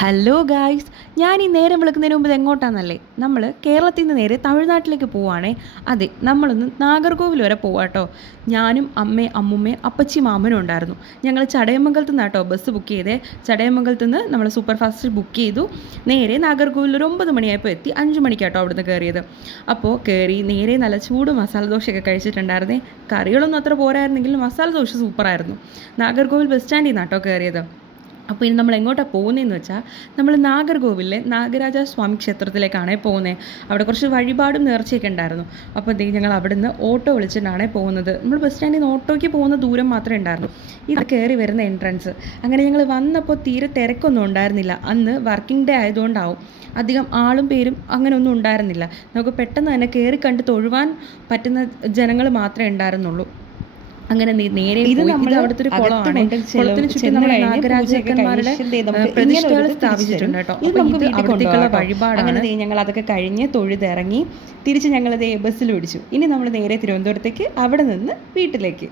Hello guys, ഞാൻ ഈ നേരം വിളിക്കുന്നതിന് മുമ്പ് എങ്ങോട്ടാണെന്നല്ലേ? നമ്മൾ കേരളത്തിൽ നിന്ന് നേരെ തമിഴ്നാട്ടിലേക്ക് പോവുകയാണേ. അതെ, നമ്മളൊന്ന് നാഗർകോവിൽ വരെ പോവാട്ടോ. ഞാനും അമ്മയും അമ്മുമ്മയും അപ്പച്ചി മാമനും ഉണ്ടായിരുന്നു. ഞങ്ങൾ ചടയമംഗലത്ത് നിന്നാട്ടോ ബസ് ബുക്ക് ചെയ്തേ. ചടയമംഗലത്ത് നിന്ന് നമ്മൾ സൂപ്പർ ഫാസ്റ്റ് ബുക്ക് ചെയ്തു. നേരെ നാഗർകോവിൽ ഒരു 9 മണിയായപ്പോൾ എത്തി. 5 മണിക്കാട്ടോ അവിടുന്ന് കയറിയത്. അപ്പോൾ കയറി നേരെ നല്ല ചൂട് മസാല ദോശയൊക്കെ കഴിച്ചിട്ടുണ്ടായിരുന്നേ. കറികളൊന്നും അത്ര പോരായിരുന്നെങ്കിലും മസാല ദോശ സൂപ്പറായിരുന്നു. നാഗർകോവിൽ ബസ് സ്റ്റാൻഡിൽ നിന്നാട്ടോ കയറിയത്. അപ്പോൾ ഇനി നമ്മൾ എങ്ങോട്ടാണ് പോകുന്നതെന്ന് വെച്ചാൽ, നമ്മൾ നാഗർകോവിലിലെ നാഗരാജ സ്വാമി ക്ഷേത്രത്തിലേക്കാണ് പോകുന്നത്. അവിടെ കുറച്ച് വഴിപാടും നേർച്ചയൊക്കെ ഉണ്ടായിരുന്നു. അപ്പോൾ ഞങ്ങൾ അവിടെ നിന്ന് ഓട്ടോ വിളിച്ചിട്ടാണ് പോകുന്നത്. നമ്മൾ ബസ് സ്റ്റാൻഡിൽ നിന്ന് ഓട്ടോയ്ക്ക് പോകുന്ന ദൂരം മാത്രമേ ഉണ്ടായിരുന്നു. ഇത് കയറി വരുന്ന എൻട്രൻസ്. അങ്ങനെ ഞങ്ങൾ വന്നപ്പോൾ തീരെ തിരക്കൊന്നും ഉണ്ടായിരുന്നില്ല. അന്ന് വർക്കിംഗ് ഡേ ആയതുകൊണ്ടാവും അധികം ആളും പേരും അങ്ങനെ ഒന്നും ഉണ്ടായിരുന്നില്ല. നമുക്ക് പെട്ടെന്ന് തന്നെ കയറി കണ്ട് തൊഴുവാൻ പറ്റുന്ന ജനങ്ങൾ മാത്രമേ ഉണ്ടായിരുന്നുള്ളൂ. അങ്ങനെ നേരെ ഇത് അവിടുത്തെ ഒരു കുളമാണ്. കുളത്തിന് ചുറ്റും നമ്മുടെ നാഗരാജാക്കന്മാരുടെ പ്രതിഷ്ഠകൾ സ്ഥാപിച്ചിട്ടുണ്ട് കേട്ടോ. അവിടത്തേക്കുള്ള വഴിപാട്. അങ്ങനെ ഞങ്ങൾ അതൊക്കെ കഴിഞ്ഞ് തൊഴുതിറങ്ങി തിരിച്ച് ഞങ്ങൾ ബസ്സിൽ പിടിച്ചു. ഇനി നമ്മൾ നേരെ തിരുവനന്തപുരത്തേക്ക്, അവിടെ നിന്ന് വീട്ടിലേക്ക്.